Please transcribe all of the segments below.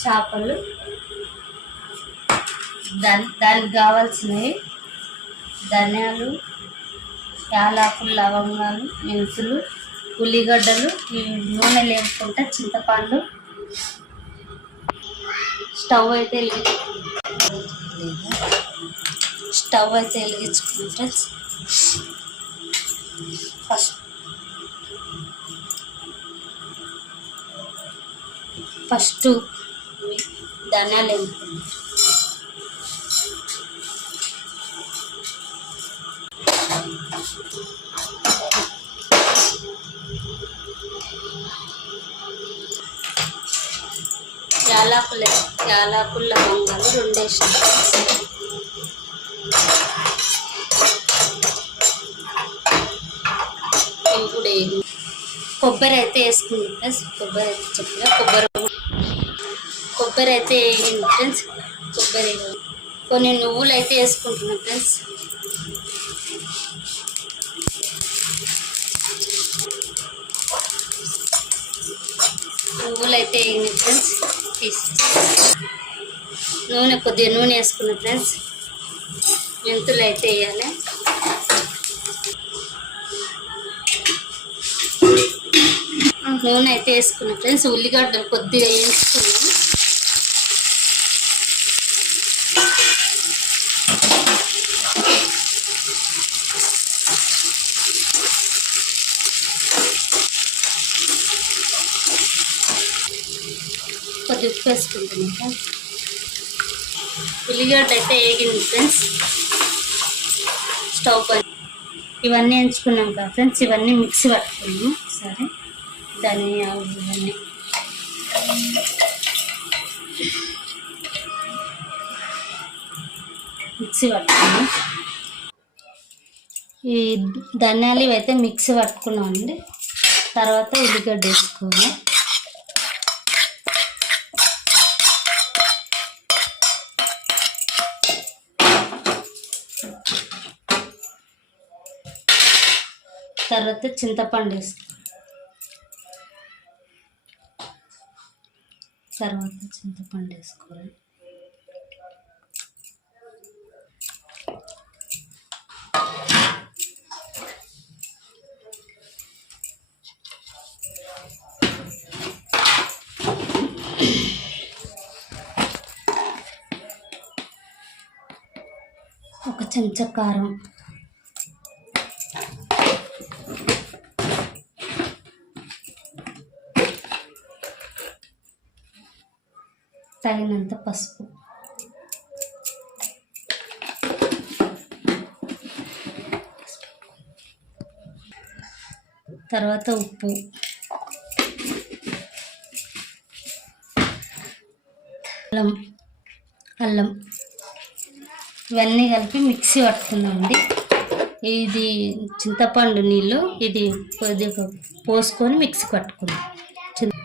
చేపలు. దాని దానికి కావాల్సినవి ధనియాలు యాలకులు లవంగాలు మెంతులు ఉల్లిగడ్డలు నూనె లేకుండా చింతపండు. స్టవ్ అయితే స్టవ్ అయితే వెలిగించుకున్నాం ఫ్రెండ్స్. ఫస్ట్ ఫస్ట్ ధనాలు వేసుకుందాం యాలాకుల యాలాకుల లవంగాలు రెండు వేసిన ఇప్పుడు కొబ్బరి అయితే వేసుకుంది ఫ్రెండ్స్ కొబ్బరి అయితే చెప్పిన కొబ్బరి కొబ్బరి అయితే వేయండి ఫ్రెండ్స్. కొబ్బరి కొన్ని నువ్వులు అయితే వేసుకుంటున్నాను ఫ్రెండ్స్. నువ్వులు అయితే వేయండి ఫ్రెండ్స్. తీసి నూనె కొద్దిగా నూనె వేసుకున్నాం ఫ్రెండ్స్. మెంతులు అయితే వేయాలి. నూనె అయితే వేసుకున్నాం ఫ్రెండ్స్. ఉల్లిగడ్డలు కొద్దిగా వేసుకున్నాం కొద్ది ఉల్లిగడ్డ అయితే వేగింది ఫ్రెండ్స్. స్టవ్ పైన ఇవన్నీ ఎంచుకున్నాం కదా ఫ్రెండ్స్. ఇవన్నీ మిక్సీ పట్టుకున్నాము. సరే. ధనియాలు ఇవన్నీ. మిక్సీ పట్టుకున్నాం. ఈ ధనియాలు ఇవైతే మిక్సీ పట్టుకున్నాం అండి తర్వాత ఉల్లిగడ్డ వేసుకోవాలి. తర్వాత చింతపండు వేసుకో. తర్వాత చింతపండు వేసుకోవాలి. ఒక చెంచా కారం తగినంత పసుపు. తర్వాత ఉప్పు. అల్లం. అల్లం. ఇవన్నీ కలిపి మిక్సీ పట్టుకుందామండి. ఇది చింతపండు నీళ్ళు ఇది కొద్దిగా పోసుకొని మిక్సీ పట్టుకుందాం. చింత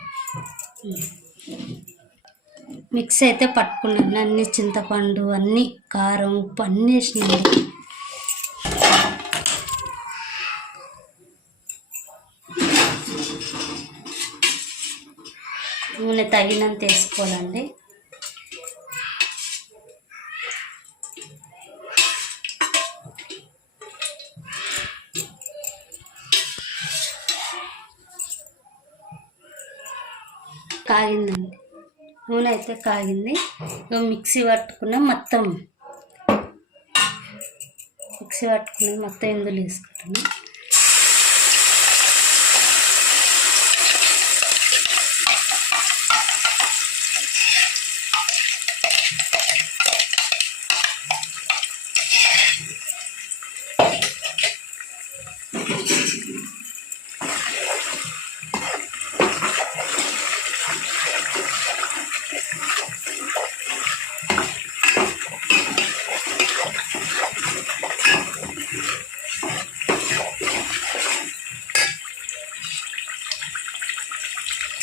మిక్స్ అయితే పట్టుకున్నాను. అన్ని చింతపండు అన్ని కారం ఉప్పు అన్నీ వేసినాను నూనె తగినంత వేసుకోవాలండి. కాగిందండి నూనె అయితే కాగింది. ఇక మిక్సీ పట్టుకున్నాం మొత్తం. మిక్సీ పట్టుకున్నా మొత్తం ఇందులో వేసుకుంటాను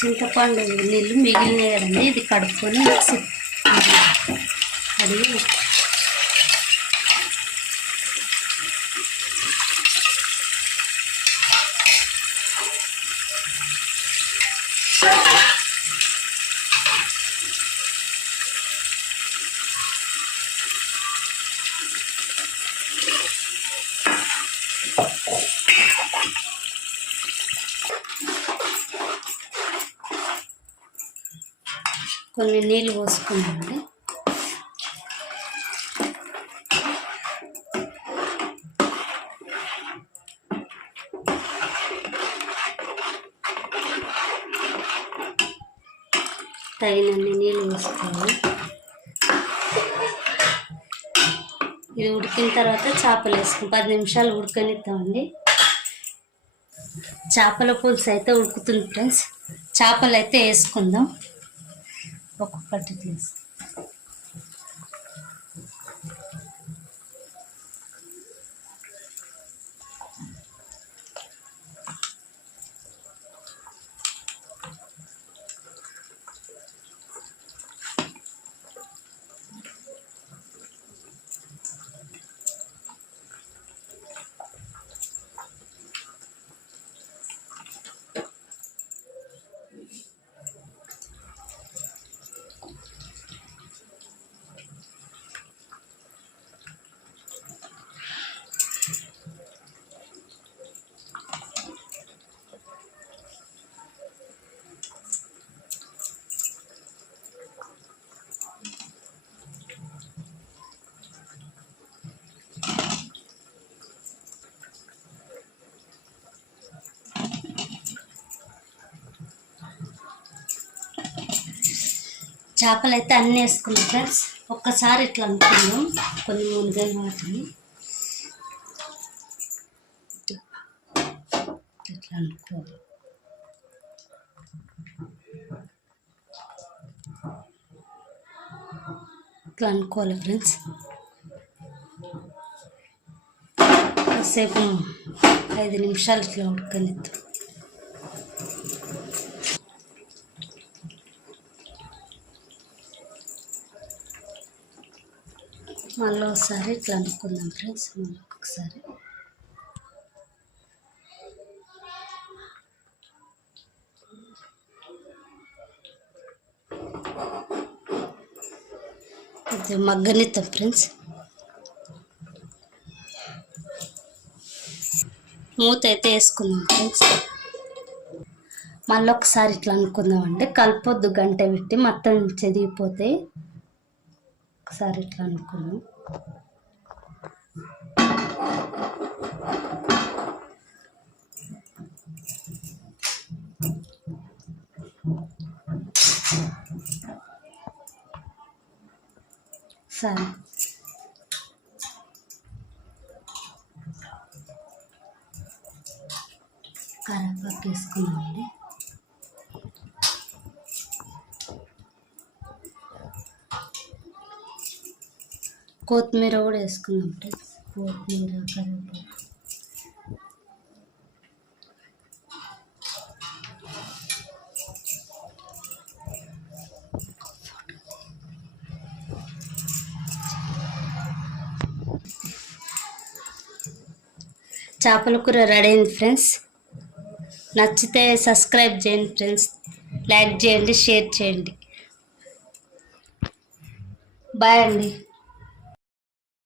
చింతపండు నీళ్ళు మిగిలినాయి కదండి ఇది కడుక్కొని మిక్సీ కడిగి కొన్ని నీళ్ళు పోసుకున్నామండి తగినన్ని నీళ్ళు పోసుకోవాలి. ఇది ఉడికిన తర్వాత చేపలు వేసుకుని పది నిమిషాలు ఉడకనిద్దామండి. చేపల పులుసు అయితే ఉడుకుతుంది ఫ్రెండ్స్. చేపలు అయితే వేసుకుందాం. particulars చేపలు అయితే అన్నీ వేసుకున్నాం ఫ్రెండ్స్. ఒక్కసారి ఇట్లా అనుకున్నాం కొన్ని మునిగిన వాటిని ఇట్లా అనుకోవాలి. ఇట్లా అనుకోవాలి ఫ్రెండ్స్. కాసేపు ఐదు నిమిషాలు ఇట్లా ఉడకనిద్దాం. మళ్ళీ ఒకసారి ఇట్లా అనుకుందాం ఫ్రెండ్స్ మళ్ళీ ఒకసారి. ఇది మగ్గనిద్దాం ఫ్రెండ్స్. మూత అయితే వేసుకుందాం ఫ్రెండ్స్. మళ్ళీ ఒకసారి ఇట్లా అనుకుందామండి. కలిపొద్దు కలపొద్దు గంట పెట్టి మొత్తం చెదిగిపోతాయి. ఒకసారి ఇట్లా అనుకున్నాం సరే. కరేపాకు వేసుకున్నామండి కొత్తిమీర కూడా వేసుకుందాం ఫ్రెండ్స్. కొత్తిమీర కరివేపాకు. చేపల కూర రెడీ అయింది ఫ్రెండ్స్. నచ్చితే సబ్స్క్రైబ్ చేయండి ఫ్రెండ్స్. లైక్ చేయండి షేర్ చేయండి. బాయ్ అండి.